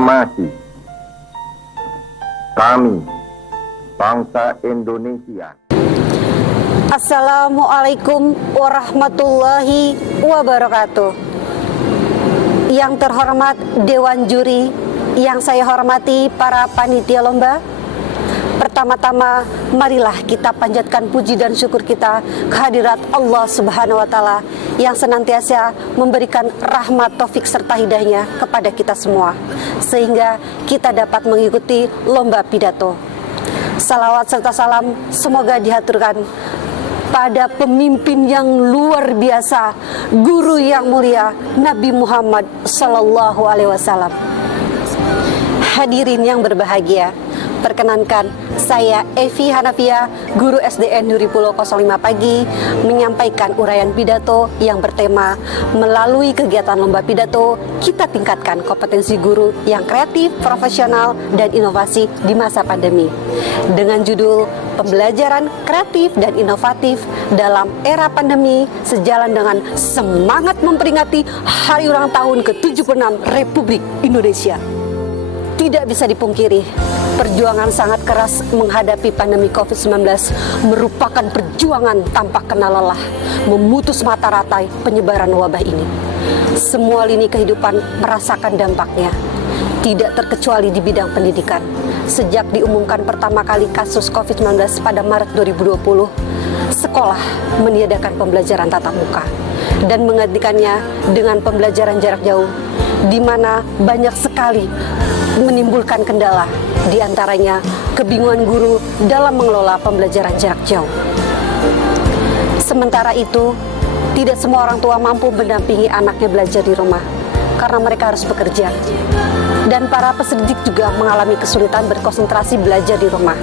proklamasi kami, bangsa Indonesia. Assalamualaikum warahmatullahi wabarakatuh. Yang terhormat Dewan Juri, yang saya hormati para panitia lomba. Pertama-tama, marilah kita panjatkan puji dan syukur kita kehadirat Allah Subhanahu wa Ta'ala yang senantiasa memberikan rahmat, taufik serta hidayahnya kepada kita semua, sehingga kita dapat mengikuti lomba pidato. Salawat serta salam semoga dihaturkan pada pemimpin yang luar biasa, guru yang mulia, Nabi Muhammad Sallallahu Alaihi Wasallam. Hadirin yang berbahagia, perkenankan saya Evi Hanafia, guru SDN Nuripulo 05 Pagi, menyampaikan uraian pidato yang bertema melalui kegiatan lomba pidato, kita tingkatkan kompetensi guru yang kreatif, profesional, dan inovasi di masa pandemi. Dengan judul Pembelajaran Kreatif dan Inovatif dalam Era Pandemi, sejalan dengan semangat memperingati Hari Ulang Tahun ke-76 Republik Indonesia. Tidak bisa dipungkiri, perjuangan sangat keras menghadapi pandemi COVID-19 merupakan perjuangan tanpa kenal lelah, memutus mata rantai penyebaran wabah ini. Semua lini kehidupan merasakan dampaknya, tidak terkecuali di bidang pendidikan. Sejak diumumkan pertama kali kasus COVID-19 pada Maret 2020, sekolah meniadakan pembelajaran tatap muka dan menggantikannya dengan pembelajaran jarak jauh, di mana banyak sekali menimbulkan kendala, diantaranya kebingungan guru dalam mengelola pembelajaran jarak jauh. Sementara itu, tidak semua orang tua mampu mendampingi anaknya belajar di rumah karena mereka harus bekerja. Dan para peserta juga mengalami kesulitan berkonsentrasi belajar di rumah,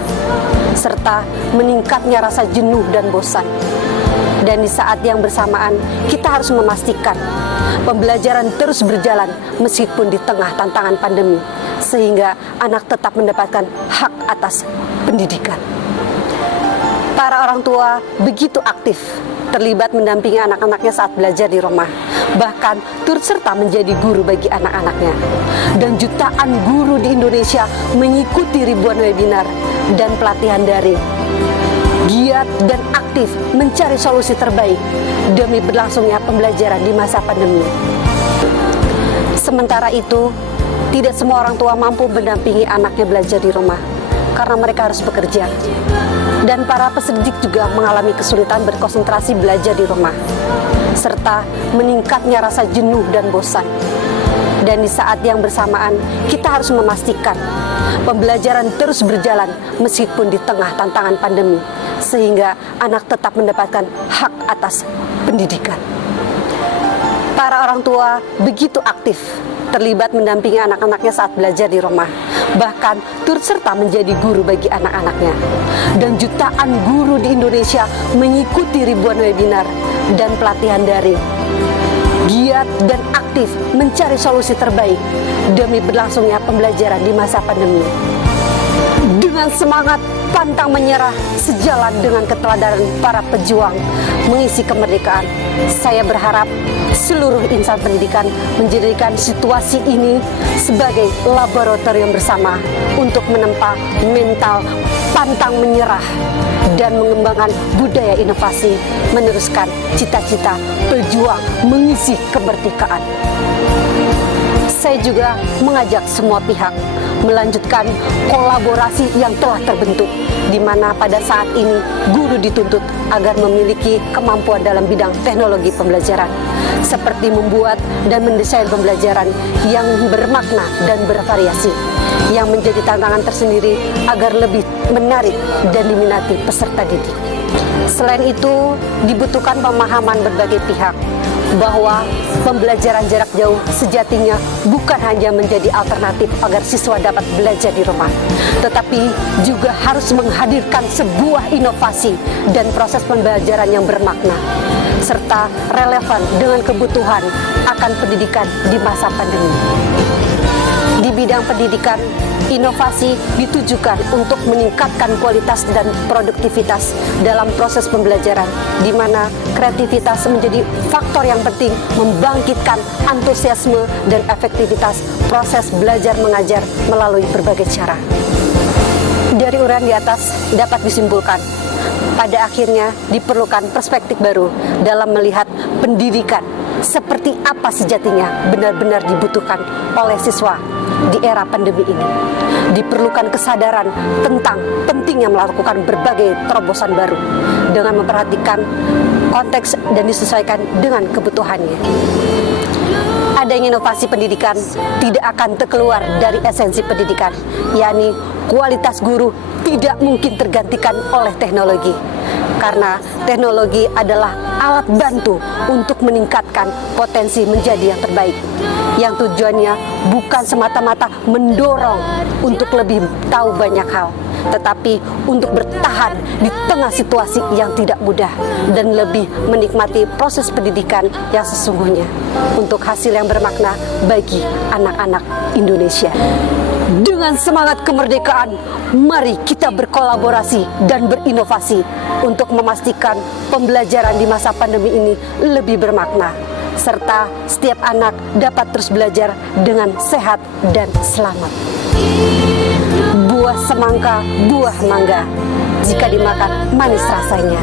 serta meningkatnya rasa jenuh dan bosan. Dan di saat yang bersamaan, kita harus memastikan pembelajaran terus berjalan meskipun di tengah tantangan pandemi, sehingga anak tetap mendapatkan hak atas pendidikan. Para orang tua begitu aktif terlibat mendampingi anak-anaknya saat belajar di rumah, bahkan turut serta menjadi guru bagi anak-anaknya. Dan jutaan guru di Indonesia mengikuti ribuan webinar dan pelatihan daring, giat dan aktif mencari solusi terbaik demi berlangsungnya pembelajaran di masa pandemi. Sementara itu, tidak semua orang tua mampu mendampingi anaknya belajar di rumah karena mereka harus bekerja. Dan para peserta juga mengalami kesulitan berkonsentrasi belajar di rumah, serta meningkatnya rasa jenuh dan bosan. Dan di saat yang bersamaan, kita harus memastikan pembelajaran terus berjalan meskipun di tengah tantangan pandemi, sehingga anak tetap mendapatkan hak atas pendidikan. Para orang tua begitu aktif terlibat mendampingi anak-anaknya saat belajar di rumah, bahkan turut serta menjadi guru bagi anak-anaknya. Dan jutaan guru di Indonesia mengikuti ribuan webinar dan pelatihan daring, giat dan aktif mencari solusi terbaik demi berlangsungnya pembelajaran di masa pandemi. Dengan semangat pantang menyerah, sejalan dengan keteladanan para pejuang mengisi kemerdekaan, saya berharap seluruh insan pendidikan menjadikan situasi ini sebagai laboratorium bersama untuk menempa mental pantang menyerah dan mengembangkan budaya inovasi, meneruskan cita-cita pejuang mengisi kemerdekaan. Saya juga mengajak semua pihak melanjutkan kolaborasi yang telah terbentuk, di mana pada saat ini guru dituntut agar memiliki kemampuan dalam bidang teknologi pembelajaran, seperti membuat dan mendesain pembelajaran yang bermakna dan bervariasi, yang menjadi tantangan tersendiri agar lebih menarik dan diminati peserta didik. Selain itu, dibutuhkan pemahaman berbagai pihak bahwa pembelajaran jarak jauh sejatinya bukan hanya menjadi alternatif agar siswa dapat belajar di rumah, tetapi juga harus menghadirkan sebuah inovasi dan proses pembelajaran yang bermakna, serta relevan dengan kebutuhan akan pendidikan di masa pandemi. Di Di bidang pendidikan, inovasi ditujukan untuk meningkatkan kualitas dan produktivitas dalam proses pembelajaran, di mana kreativitas menjadi faktor yang penting membangkitkan antusiasme dan efektivitas proses belajar mengajar melalui berbagai cara. Dari uraian di atas dapat disimpulkan, pada akhirnya diperlukan perspektif baru dalam melihat pendidikan seperti apa sejatinya benar-benar dibutuhkan oleh siswa di era pandemi ini. Diperlukan kesadaran tentang pentingnya melakukan berbagai terobosan baru dengan memperhatikan konteks dan disesuaikan dengan kebutuhannya. Adanya inovasi pendidikan tidak akan terkeluar dari esensi pendidikan, yakni kualitas guru tidak mungkin tergantikan oleh teknologi. Karena teknologi adalah alat bantu untuk meningkatkan potensi menjadi yang terbaik, yang tujuannya bukan semata-mata mendorong untuk lebih tahu banyak hal, tetapi untuk bertahan di tengah situasi yang tidak mudah dan lebih menikmati proses pendidikan yang sesungguhnya untuk hasil yang bermakna bagi anak-anak Indonesia. Dengan semangat kemerdekaan, mari kita berkolaborasi dan berinovasi untuk memastikan pembelajaran di masa pandemi ini lebih bermakna, serta setiap anak dapat terus belajar dengan sehat dan selamat. Buah semangka, buah mangga, jika dimakan manis rasanya.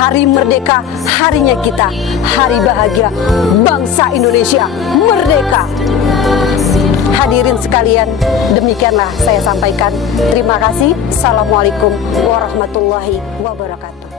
Hari merdeka, harinya kita, hari bahagia bangsa Indonesia merdeka. Hadirin sekalian, demikianlah saya sampaikan. Terima kasih. Assalamualaikum warahmatullahi wabarakatuh.